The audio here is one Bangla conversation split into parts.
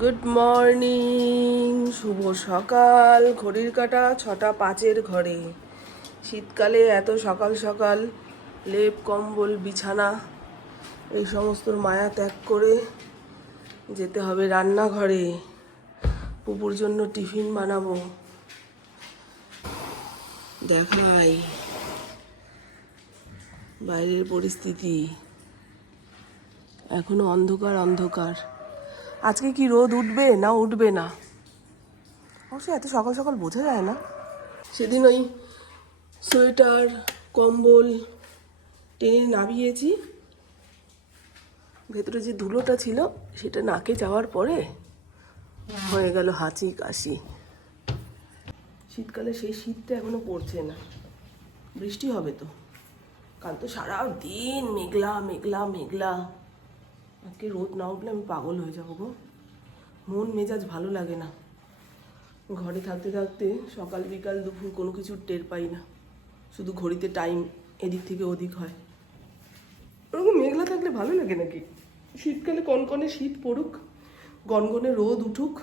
গুড মর্নিং শুভ সকাল, ঘড়ির কাটা ছটা পাঁচের ঘরে। শীতকালে এত সকাল সকাল, লেপ, কম্বল, বিছানা, এই সমস্ত মায়া ত্যাগ করে যেতে হবে রান্নাঘরে। পুপুর জন্য টিফিন বানাবো। দেখাই বাইরের পরিস্থিতি। এখনও অন্ধকার অন্ধকার। আজকে কি রোদ উঠবে না উঠবে না? অবশ্য এত সকাল সকাল বোঝা যায় না। সেদিন ওই সোয়েটার, কম্বল, টেনে নামিয়েছি। ভেতরে যে ধুলোটা ছিল, সেটা নাকে যাওয়ার পরে হয়ে গেল হাঁচি কাশি। শীতকালে সেই শীতটা এখনও পড়ছে না। বৃষ্টি হবে তো। কাল তো সারা দিন মেঘলা মেঘলা মেঘলা। আজকে রোদ না উঠলে আমি পাগল হয়ে যাব গো। মন মেজাজ ভালো লাগে না। ঘরে থাকতে থাকতে সকাল, বিকাল, দুপুর কোনো কিছুর টের পাই না। শুধু ঘড়িতে টাইম এদিক থেকে ওদিক হয়। ওরকম মেঘলা থাকলে ভালো লাগে নাকি? শীতকালে কনকনে শীত পড়ুক, গনগনে রোদ উঠুক।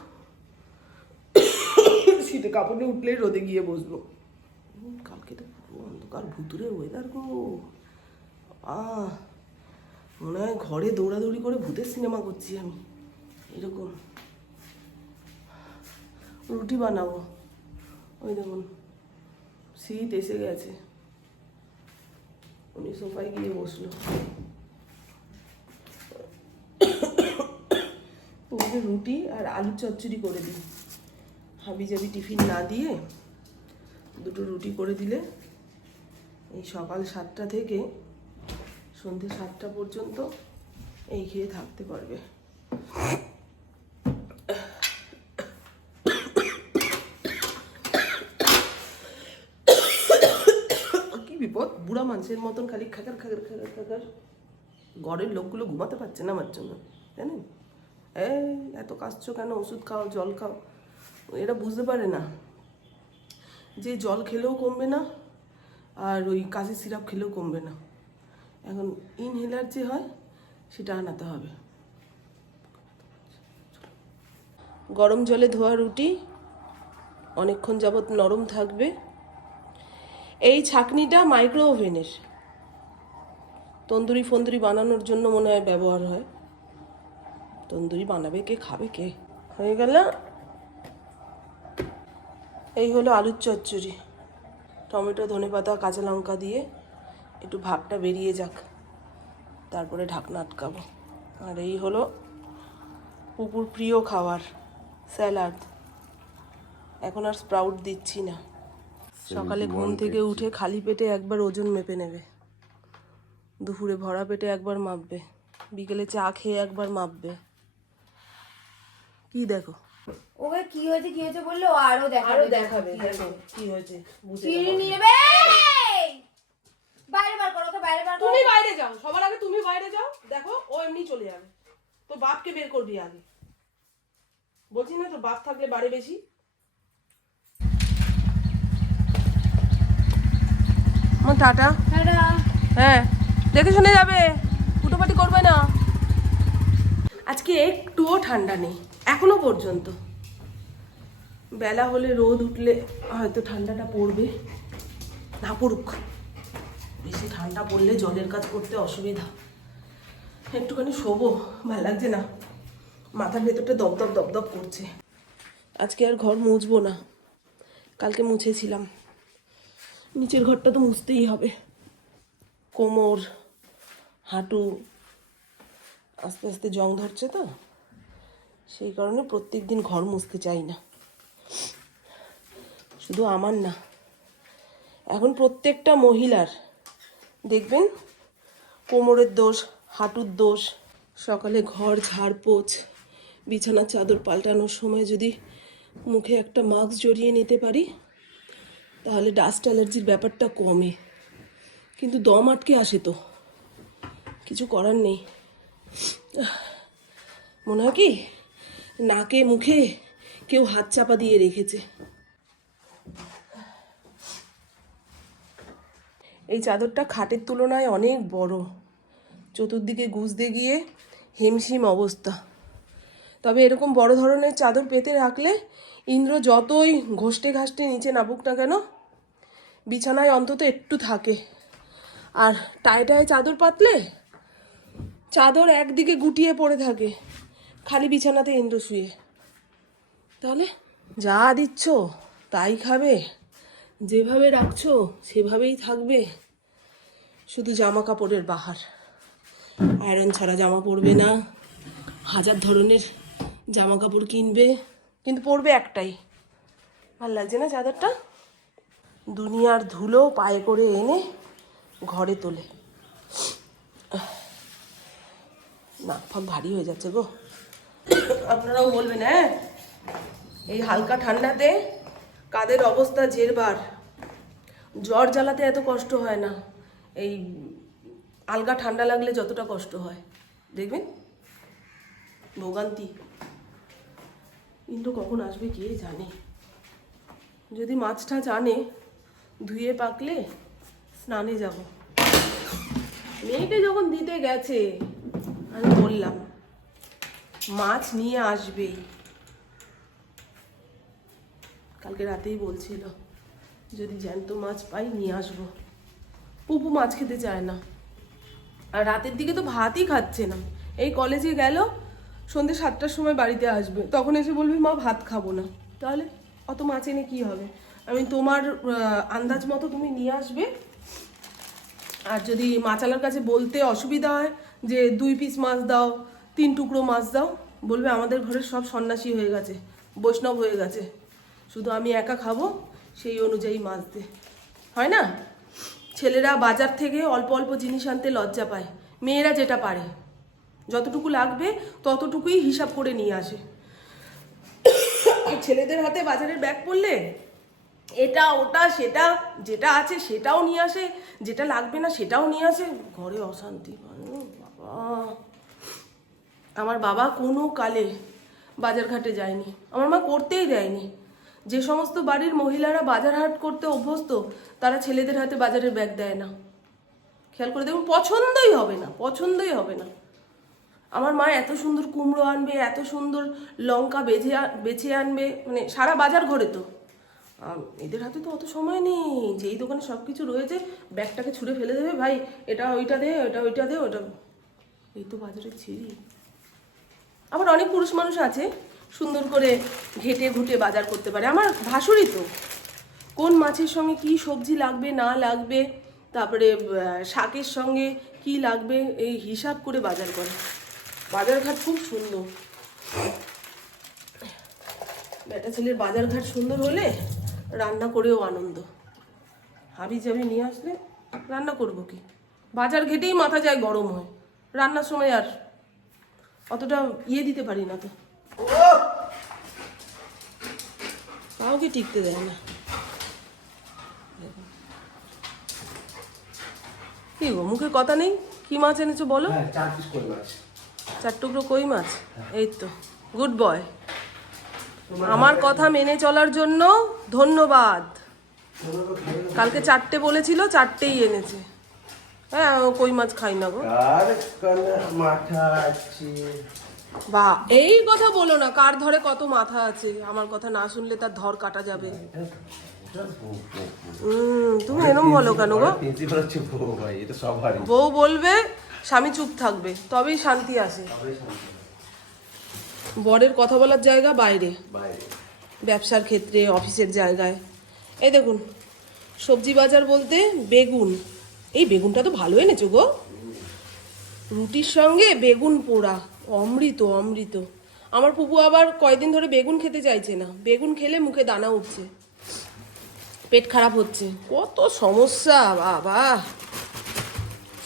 শীতে কাপড়ে উঠলেই রোদে গিয়ে বসবো। কালকে তো অন্ধকার ভুতুরে ওয়েদার গো। আহ। মনে হয় ঘরে দৌড়াদৌড়ি করে ভূতের সিনেমা করছি আমি। এরকম। রুটি বানাবো। ওই দেখুন, শীত এসে গেছে। উনি সোফায় গিয়ে বসল। ওকে রুটি আর আলু চচ্চড়ি করে দিই। হাবি জাবি টিফিন না দিয়ে দুটো রুটি করে দিলে এই সকাল সাতটা থেকে সন্ধে সাতটা পর্যন্ত এই খেয়ে থাকতে পারবে। কি বিপদ? বুড়া মানুষের মতন খালি খাকার খাকার খাকার খাকার ঘরের লোকগুলো ঘুমাতে পারছে না আমার জন্য জানেন এই, এত কাশছো কেন? ওষুধ খাও, জল খাও। এরা বুঝতে পারে না যে জল খেলেও কমবে না, আর ওই কাশি সিরাপ খেলেও কমবে না। এখন ইনহেলার যে হয়, সেটা আনাতে হবে। গরম জলে ধোয়া রুটি, অনেকক্ষণ যাবৎ নরম থাকবে। এই ছাকনিটা মাইক্রো ওভেনের তন্দুরি ফন্দুরি বানানোর জন্য মনে হয় ব্যবহার হয়। তন্দুরি বানাবে কে, খাবে কে? হয়ে গেল। এই হলো আলুর চচ্চড়ি। টমেটো, ধনেপাতা, কাঁচা লঙ্কা দিয়ে একটু ভাবটা বেরিয়ে যাক। তারপরে ঢাকনা আটকাবো। আর এই হলো পুকুর প্রিয় খাবার স্যালাড। এখন আর স্প্রাউট দিচ্ছি না। সকালে ঘুম থেকে উঠে খালি পেটে একবার ওজন মেপে নেবে। দুপুরে ভরা পেটে একবার মাপবে। বিকেলে চা খেয়ে একবার মাপবে। কি দেখো? ওকে কি হয়েছে কি হয়েছে বলল? আরও দেখাবে আরও দেখাবে দেখো। কি হয়েছে? নিয়ে নেবে? বাইরে বার করো তো বাইরে বার তুমি বাইরে যাও সবার আগে তুমি বাইরে যাও দেখো ও এমনি চলে যাবে। তো বাপকে বের করবি আগে। বলছি না তোর বাপ থাকলে বাড়ে বেশি। টাটা। হ্যাঁ দেখে শুনে যাবে। ফুটোপাটি করবে না। আজকে একটুও ঠান্ডা নেই এখনও পর্যন্ত। বেলা হলে রোদ উঠলে হয়তো ঠান্ডাটা পড়বে। না পড়ুক। বেশি ঠান্ডা পড়লে জলের কাজ করতে অসুবিধা। একটুখানি শোবো, ভালো লাগছে না। মাথার ভেতরটা দপদপ দপদপ করছে। আজকে আর ঘর মুছবো না। কালকে মুছেছিলাম। নিচের ঘরটা তো মুছতেই হবে। কোমর, হাঁটু, আস্তে আস্তে জং ধরছে তো। সেই কারণে প্রত্যেক দিন ঘর মুছতে চাই না। শুধু আমার না। এখন প্রত্যেকটা মহিলার দেখবেন? কোমরের দোষ, হাঁটুর দোষ, সকালে ঘর ঝাড়পোছ বিছানার চাদর পাল্টানোর সময় যদি মুখে একটা মাস্ক জড়িয়ে নিতে পারি, তাহলে ডাস্ট অ্যালার্জির ব্যাপারটা কমে। কিন্তু দম আটকে আসে তো। কিছু করার নেই। মনে হয় কি? নাকে, মুখে কেউ হাত চাপা দিয়ে রেখেছে। এই চাদরটা খাটের তুলনায় অনেক বড়। চতুর্দিকে গুজতে গিয়ে হিমশিম অবস্থা। তবে এরকম বড় ধরনের চাদর পেতে রাখলে ইন্দ্র যতই ঘষ্টে ঘাসটে নিচে নাবুক না কেন, বিছানায় অন্তত একটু থাকে। আর টায় টায় চাদর পাতলে চাদর একদিকে গুটিয়ে পড়ে থাকে, খালি বিছানাতে ইন্দ্র শুয়ে। তাহলে যা দিচ্ছ তাই খাবে। যেভাবে রাখছো, সেভাবেই থাকবে। শুধু জামা কাপড়ের বাহার। আয়রন ছাড়া জামা পরবে না। হাজার ধরনের জামা কাপড় কিনবে। কিন্তু পরবে একটাই। ভালো লাগছে না চাদরটা? দুনিয়ার ধুলো পায়ে করে এনে ঘরে তোলে। নাক ফাক ভারী হয়ে যাচ্ছে গো। আপনারাও বলবেন হ্যাঁ? এই হালকা ঠান্ডাতে কাদের অবস্থা জেরবার? জ্বর জ্বালাতে এত কষ্ট হয় না। এই আলগা ঠান্ডা লাগলে যতটা কষ্ট হয়। দেখবেন? ভোগান্তি। কিন্তু কখন আসবে কে জানে? যদি মাছটা জানে ধুয়ে পাকলে স্নানে যাব। মেয়েকে যখন দিতে গেছে, আমি বললাম, মাছ নিয়ে আসবেই। কালকে রাতেই বলছিল, যদি জ্যান্ত মাছ পাই নিয়ে আসব। পুপু মাছ খেতে চায় না। আর রাতের দিকে তো ভাতই খাচ্ছে না। এই কলেজে গেল সন্ধ্যে সাতটার সময় বাড়িতে আসবে। তখন এসে বলবি, মা, ভাত খাব না। তাহলে অত মাছ এনে কি হবে? আমি তোমার আন্দাজ মতো তুমি নিয়ে আসবে। আর যদি মাচালার কাছে বলতে অসুবিধা হয় যে, দুই পিস মাছ দাও, তিন টুকরো মাছ দাও, বলবে আমাদের ঘরে সব সন্ন্যাসী হয়ে গেছে, বৈষ্ণব হয়ে গেছে। শুধু আমি একা খাব, সেই অনুযায়ী মাছ দে। হয় না? ছেলেরা বাজার থেকে অল্প অল্প জিনিস আনতে লজ্জা পায়। মেয়েরা যেটা পারে। যতটুকু লাগবে, ততটুকুই হিসাব করে নিয়ে আসে। ছেলেদের হাতে বাজারের ব্যাগ পড়লে এটা, ওটা, সেটা, যেটা আছে সেটাও নিয়ে আসে, যেটা লাগবে না সেটাও নিয়ে আসে। ঘরে অশান্তি। বাবা। আমার বাবা কোনো কালে বাজার ঘাটে যায়নি। আমার মা করতেই দেয়নি। যে সমস্ত বাড়ির মহিলারা বাজার হাট করতে অভ্যস্ত, তারা ছেলেদের হাতে বাজারের ব্যাগ দেয় না। খেয়াল করে দেখুন, পছন্দই হবে না, পছন্দই হবে না। আমার মা এত সুন্দর কুমড়ো আনবে, এত সুন্দর লঙ্কা আ- বেছে আনবে মানে সারা বাজার ঘরে তো। এদের হাতে তো অত সময় নেই, যেই দোকানে সব কিছু রয়েছে, ব্যাগটাকে ছুঁড়ে ফেলে দেবে, ভাই, এটা ওইটা দে ওটা ওইটা দে, ওটা এই তো বাজারে ছিঁড়ি। আবার অনেক পুরুষ মানুষ আছে সুন্দর করে ঘেটে ঘুটে বাজার করতে পারে। আমার ভাসুরই তো। কোন মাছের সঙ্গে কি সবজি লাগবে, না লাগবে, তারপরে শাকের সঙ্গে কি লাগবে, এই হিসাব করে বাজার করে। বাজারঘাট খুব সুন্দর। বেটা ছেলের বাজারঘাট সুন্দর হলে রান্না করেও আনন্দ। হাবি যাবি নিয়ে আসলে রান্না করব কি? বাজার ঘেটেই মাথা যায় গরম হয়। রান্নার সময় আর অতটা ইয়ে দিতে পারি না তো। কাউকে টিকতে দেয় না। কি গো মুখে কথা নেই? কি মাছ এনেছো বলো? হ্যাঁ চার টুকরো কই মাছ? এই তো গুড বয় আমার কথা মেনে চলার জন্য ধন্যবাদ। কালকে চারটে বলেছিল চারটেই এনেছে। হ্যাঁ কই মাছ খাই না গো। আর মাথা আছে? বা এই কথা বলো না কার ধরে কত মাথা আছে? আমার কথা না শুনলে তার ধর কাটা যাবে। তুমি এরম বলো কেন গো? বউ বলবে স্বামী চুপ থাকবে তবেই শান্তি আসে। বরের কথা বলার জায়গা বাইরে বাইরে। ব্যবসার ক্ষেত্রে অফিসের জায়গায়। এই দেখুন সবজি বাজার বলতে বেগুন। এই বেগুনটা তো ভালো এনেছো গো। রুটির সঙ্গে বেগুন পোড়া। অমৃত অমৃত। আমার পুপু আবার কয়দিন ধরে বেগুন খেতে চাইছে না। বেগুন খেলে মুখে দানা উঠছে। পেট খারাপ হচ্ছে। কত সমস্যা বাবা।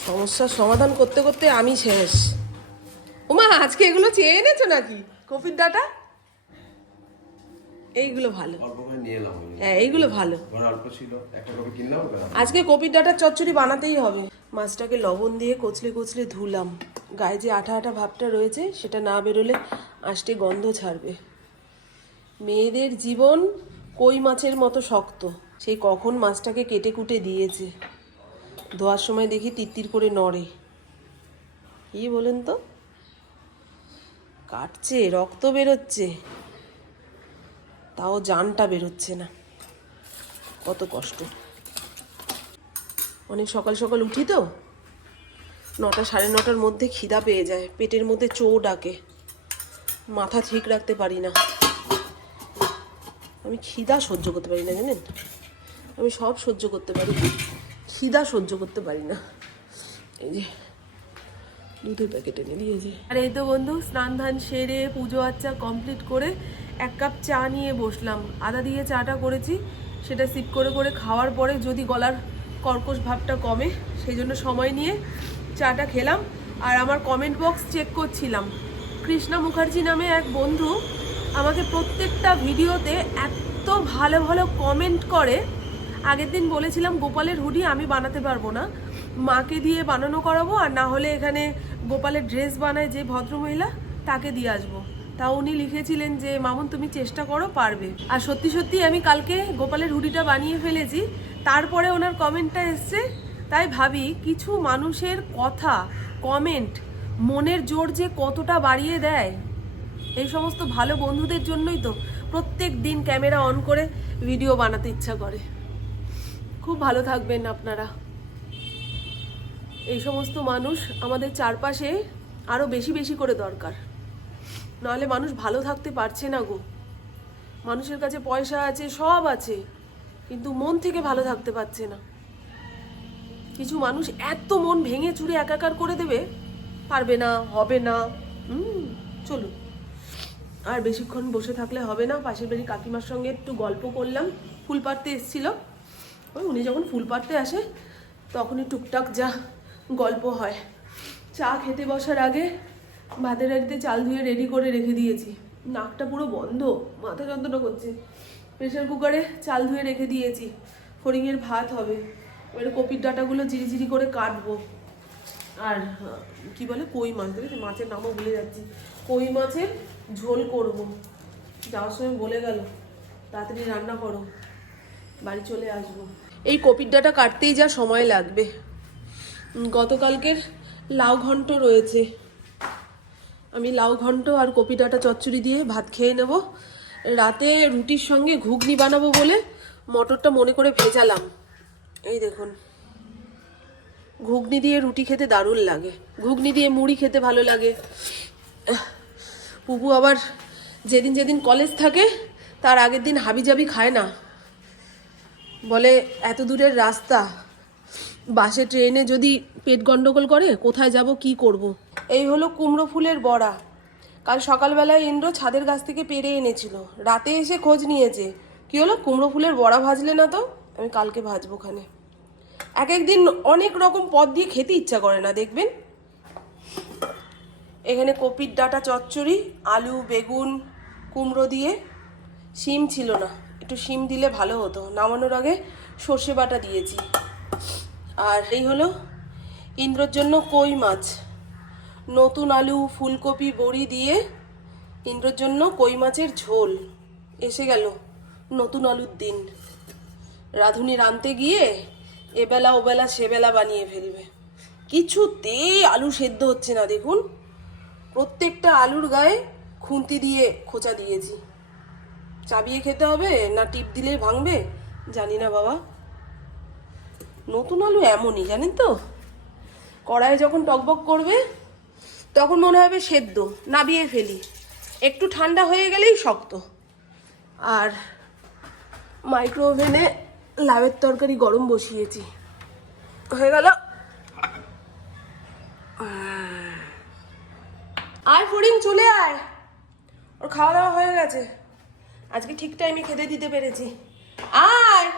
সমস্যার সমাধান করতে করতে আমি শেষ। ওমা আজকে এগুলো চেয়ে এনেছো নাকি? কপির ডাটা? এইগুলো ভালো। হ্যাঁ এইগুলো ভালো। আজকে কপির ডাটার চচ্চড়ি বানাতেই হবে। মাছটাকে লবণ দিয়ে কচলে কচলে ধুলাম। গায়ে যে আঠা আঠা ভাবটা রয়েছে, সেটা না বেরোলে আষ্টে গন্ধ ছাড়বে। মেয়েদের জীবন কই মাছের মতো শক্ত? সেই কখন মাছটাকে কেটে কুটে দিয়েছে? ধোয়ার সময় দেখি তিত্তির করে নড়ে। কি বলেন তো? কাটছে, রক্ত বেরোচ্ছে। তাও জানটা বেরোচ্ছে না। কত কষ্ট। অনেক সকাল সকাল উঠি তো। নটা সাড়ে নটার মধ্যে খিদা পেয়ে যায়, পেটের মধ্যে চৌ ডাকে। মাথা ঠিক রাখতে পারি না। আমি খিদা সহ্য করতে পারি না, জানেন? আমি সব সহ্য করতে পারি। খিদা সহ্য করতে পারি না। এই যে, দুধের প্যাকেট এনে দিয়েছে আর এই তো বন্ধু, স্নান ধান সেরে পুজো আচ্চা কমপ্লিট করে এক কাপ চা নিয়ে বসলাম। আদা দিয়ে চাটা করেছি, সেটা সিপ করে করে খাওয়ার পরে যদি গলার কর্কশ ভাবটা কমে, সেই জন্য সময় নিয়ে চাটা খেলাম। আর আমার কমেন্ট বক্স চেক করছিলাম। কৃষ্ণা মুখার্জি নামে এক বন্ধু আমাকে প্রত্যেকটা ভিডিওতে এত ভালো ভালো কমেন্ট করে। আগের দিন বলেছিলাম, গোপালের হুডি আমি বানাতে পারব না। মাকে দিয়ে বানানো করাবো, আর না হলে এখানে গোপালের ড্রেস বানায় যে ভদ্রমহিলা, তাকে দিয়ে আসব। তা উনি লিখেছিলেন যে, মামুন, তুমি চেষ্টা করো, পারবে। আর সত্যি সত্যি আমি কালকে গোপালের হুডিটা বানিয়ে ফেলেছি। তারপরে ওনার কমেন্টটা এসছে, তাই ভাবি কিছু মানুষের কথা কমেন্ট মনের জোর যে কতটা বাড়িয়ে দেয়, এই সমস্ত ভালো বন্ধুদের জন্যই তো প্রত্যেক দিন ক্যামেরা অন করে ভিডিও বানাতে ইচ্ছা করে। খুব ভালো থাকবেন আপনারা। এই সমস্ত মানুষ আমাদের চারপাশে আরও বেশি বেশি করে দরকার। নাহলে মানুষ ভালো থাকতে পারছে না গো। মানুষের কাছে পয়সা আছে, সব আছে। কিন্তু মন থেকে ভালো থাকতে পারছে না। কিছু মানুষ এত মন ভেঙে চুরে একাকার করে দেবে, পারবে না, হবে না, হুম, চলুন। আর বেশিক্ষণ বসে থাকলে হবে না। পাশের বাড়ি কাকিমার সঙ্গে একটু গল্প করলাম, ফুল পাড়তে এসেছিল। ওই উনি যখন ফুল পাড়তে আসে, তখনই টুকটাক যা গল্প হয়। চা খেতে বসার আগে ভাতের হাঁড়িতে চাল ধুয়ে রেডি করে রেখে দিয়েছি। নাকটা পুরো বন্ধ, মাথা যন্ত্রণা করছে। প্রেশার কুকারে চাল ধুয়ে রেখে দিয়েছি। ফড়িংয়ের ভাত হবে। এবারে কপির ডাঁটাগুলো জিরি জিরি করে কাটবো। আর কি বলে? কই মাছ দেখেছি মাছের নামও ভুলে যাচ্ছি। কই মাছের ঝোল করব। যাওয়ার সময় বলে গেল, তাড়াতাড়ি রান্না করো। বাড়ি চলে আসব। এই কপির ডাঁটা কাটতেই যা সময় লাগবে। গতকালকের লাউ ঘন্ট রয়েছে। আমি লাউ ঘন্ট আর কপি ডাঁটা চচ্চড়ি দিয়ে ভাত খেয়ে নেব। রাতে রুটির সঙ্গে ঘুগনি বানাবো বলে মটরটা মনে করে ভেজালাম। এই দেখুন। ঘুগনি দিয়ে রুটি খেতে দারুণ লাগে। ঘুগনি দিয়ে মুড়ি খেতে ভালো লাগে। পুপু আবার যেদিন যেদিন কলেজ থাকে, তার আগের দিন হাবিজাবি খায় না। বলে, এত দূরের রাস্তা। বাসে, ট্রেনে যদি পেট গন্ডগোল করে, কোথায় যাব, কি করব। এই হলো কুমড়ো ফুলের বড়া। কাল সকালবেলায় ইন্দ্র ছাদের গাছ থেকে পেরে এনেছিল। রাতে এসে খোঁজ নিয়েছে। কি হলো? কুমড়ো ফুলের বড়া ভাজলে না তো? আমি কালকে ভাজবো খানে এক একদিন অনেক রকম পদ দিয়ে খেতে ইচ্ছা করে না, দেখবেন? এখানে কপির ডাঁটা চচ্চড়ি, আলু, বেগুন, কুমড়ো দিয়ে শিম ছিল না। একটু শিম দিলে ভালো হতো। নামানোর আগে সর্ষে বাটা দিয়েছি। আর এই হলো ইন্দ্রর জন্য কই মাছ। নতুন আলু, ফুলকপি, বড়ি দিয়ে ইন্দ্রর জন্য কই মাছের ঝোল। এসে গেল নতুন আলুর দিন। রাঁধুনি রাঁধতে গিয়ে এবেলা ওবেলা সেবেলা বানিয়ে ফেলবে। কিছুতে আলু সেদ্ধ হচ্ছে না, দেখুন। প্রত্যেকটা আলুর গায়ে খুন্তি দিয়ে খোঁচা দিয়েছি। চাবিয়ে খেতে হবে না টিপ দিলেই ভাঙবে? জানি না বাবা। নতুন আলু এমনই, জানেন তো? কড়াইয়ে যখন টকবক করবে তখন মনে হবে সেদ্ধ, নাবিয়ে ফেলি। একটু ঠান্ডা হয়ে গেলেই শক্ত। আর মাইক্রো ওভেনে লাউয়ের তরকারি গরম বসিয়েছি। হয়ে গেল। আয় ফড়িং, চলে আয়। ওর খাওয়া দাওয়া হয়ে গেছে। আজকে ঠিক টাইমে খেতে দিতে পেরেছি। আয়!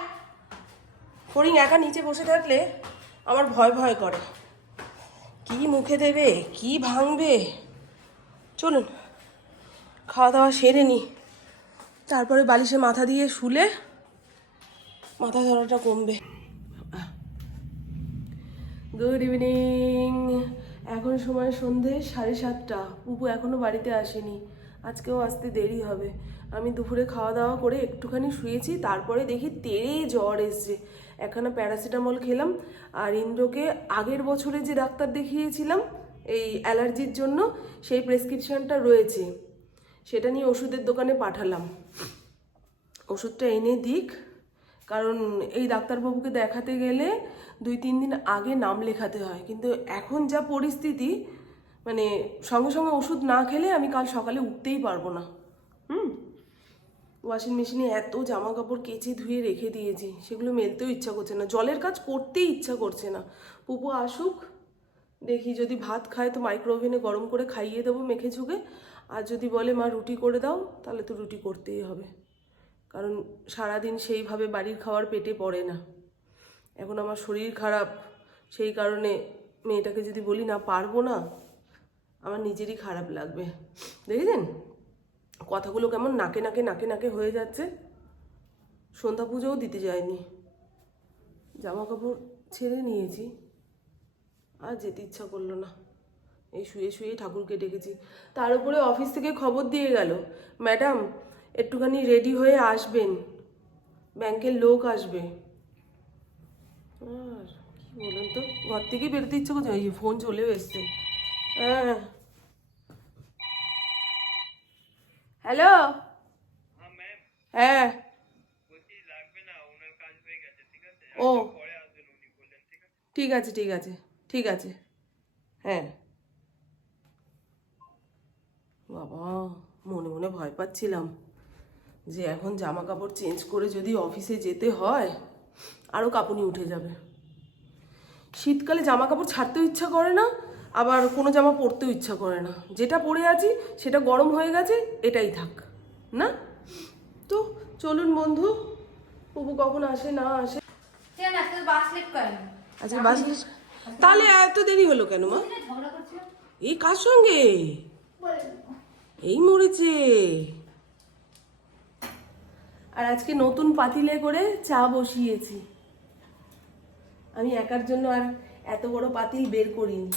ফড়িং একা নিচে বসে থাকলে আমার ভয় ভয় করে। কি মুখে দেবে? কি ভাঙবে? চলুন খাওয়া দাওয়া সেরে নি। তারপরে বালিশে মাথা দিয়ে শুলে মাথা ধরাটা কমবে। গুড ইভিনিং এখন সময় সন্ধে সাড়ে সাতটা। পুপু এখনও বাড়িতে আসেনি। আজকেও আসতে দেরি হবে। আমি দুপুরে খাওয়া দাওয়া করে একটুখানি শুয়েছি, তারপরে দেখি তেরে জ্বর এসছে। একখানা প্যারাসিটামল খেলাম, আর ইন্দ্রকে আগের বছরে যে ডাক্তার দেখিয়েছিলাম, এই অ্যালার্জির জন্য সেই প্রেসক্রিপশনটা রয়েছে, সেটা নিয়ে ওষুধের দোকানে পাঠালাম। ওষুধটা এনে দিক, কারণ এই ডাক্তারবাবুকে দেখাতে গেলে দুই তিন দিন আগে নাম লেখাতে হয়, কিন্তু এখন যা পরিস্থিতি মানে সঙ্গে সঙ্গে ওষুধ না খেলে আমি কাল সকালে উঠতেই পারব না। হুম? ওয়াশিং মেশিনে এত জামা কাপড় কেচে ধুয়ে রেখে দিয়েছি, সেগুলো মেলতেও ইচ্ছা করছে না। জলের কাজ করতেই ইচ্ছা করছে না। পুপু আসুক, দেখি যদি ভাত খায় তো মাইক্রো ওভেনে গরম করে খাইয়ে দেবো মেখে ঝুঁকে। আর যদি বলে, মা, রুটি করে দাও, তাহলে তো রুটি করতেই হবে। কারণ সারাদিন সেইভাবে বাড়ির খাওয়ার পেটে পড়ে না। এখন আমার শরীর খারাপ, সেই কারণে মেয়েটাকে যদি বলি, না, পারব না, আমার নিজেরই খারাপ লাগবে। দেখেছেন? কথাগুলো কেমন নাকে নাকে নাকে নাকে হয়ে যাচ্ছে। সন্ধ্যা পুজোও দিতে যায়নি। জামা কাপড় ছেড়ে নিয়েছি। আর যেতে ইচ্ছা করল না। এই শুয়ে শুয়ে ঠাকুরকে ডেকেছি। তার উপরে অফিস থেকে খবর দিয়ে গেল, ম্যাডাম, একটুখানি রেডি হয়ে আসবেন। ব্যাংকের লোক আসবে। আর কি বলুন তো, ঘর থেকেই বেরোতে ইচ্ছে করছে ফোন চলেও এসছে। হ্যাঁ হ্যালো? হ্যাঁ ও। ঠিক আছে? ঠিক আছে ঠিক আছে হ্যাঁ। বাবা মনে মনে ভয় পাচ্ছিলাম যে এখন জামা কাপড় চেঞ্জ করে যদি অফিসে যেতে হয় আরও কাঁপুনি উঠে যাবে। শীতকালে জামা কাপড় ছাড়তেও ইচ্ছা করে না আবার কোনো জামা পরতেও ইচ্ছা করে না। যেটা পরে আছি সেটা গরম হয়ে গেছে এটাই থাক। না? তো চলুন বন্ধু প্রভু কখন আসে না আসে? আজকে বাস তাহলে এত দেরি হলো কেন মা? এই কার সঙ্গে? এই মরেছে। আর আজকে নতুন পাতিলে করে চা বসিয়েছি। আমি একার জন্য আর এত বড় পাতিল বের করিনি।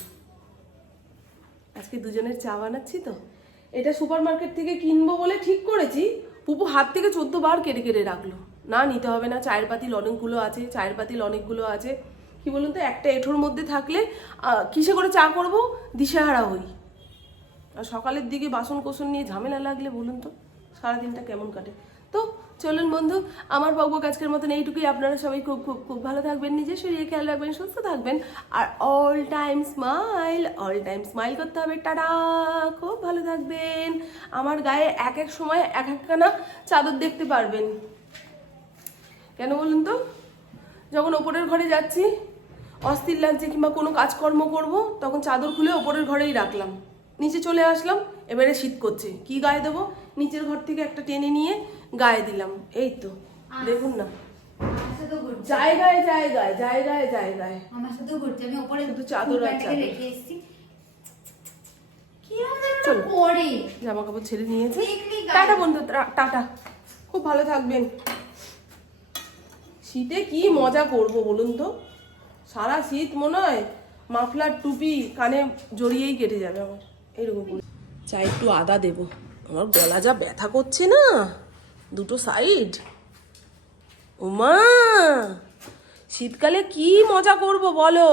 আজকে দুজনের চা বানাচ্ছি তো। এটা সুপার মার্কেট থেকে কিনবো বলে ঠিক করেছি, পুপু হাত থেকে চোদ্দ বার কেটে কেটে রাখল। না, নিতে হবে না, চায়ের পাতিল অনেকগুলো আছে, চায়ের পাতিল অনেকগুলো আছে। কি বলুন তো, একটা এঁঠোর মধ্যে থাকলে কিসে করে চা করব? দিশেহারা হই। আর সকালের দিকে বাসন কোসন নিয়ে ঝামেলা লাগলে বলুন তো, সারাদিনটা কেমন কাটে? চলুন বন্ধু, আমার বকবক আজকের মতন এইটুকুই। আপনারা সবাই খুব খুব খুব ভালো থাকবেন, নিজের শরীরে খেয়াল রাখবেন, সুস্থ থাকবেন। আর all time smile all time smile করতে হবে। টাটা! খুব ভালো থাকবেন। আমার গায়ে এক এক সময়, এক একখানা চাদর দেখতে পারবেন। কেন বলুন তো? যখন ওপরের ঘরে যাচ্ছি, অস্থির লাগছে কিংবা কোনো কাজকর্ম করব, তখন চাদর খুলে ওপরের ঘরেই রাখলাম। নিচে চলে আসলাম, এবারে শীত করছে। কি গায়ে দেবো? নিচের ঘর থেকে একটা টেনে নিয়ে গায়ে দিলাম। এই তো দেখুন না। জায়গায় জায়গায় জায়গায় জায়গায়। আমার সাথেও ঘুরছে আমি ওপরে শুধু চাদর আর চাদর। রেখে এসেছি। কিরম যেন একটা চলো। পরে? জামা কাপড় ছেড়ে নিয়েছে। টাটা বন্ধু টাটা। খুব ভালো থাকবেন। শীতে কি মজা করব বলুন তো? সারা শীত মনে হয় মাফলার টুপি কানে জড়িয়েই কেটে যাবে আমার। এরকম চা একটু আদা দেব। আমার গলা যা ব্যথা করছে না। দুটো সাইড ওমা শীতকালে কি মজা করব বলো?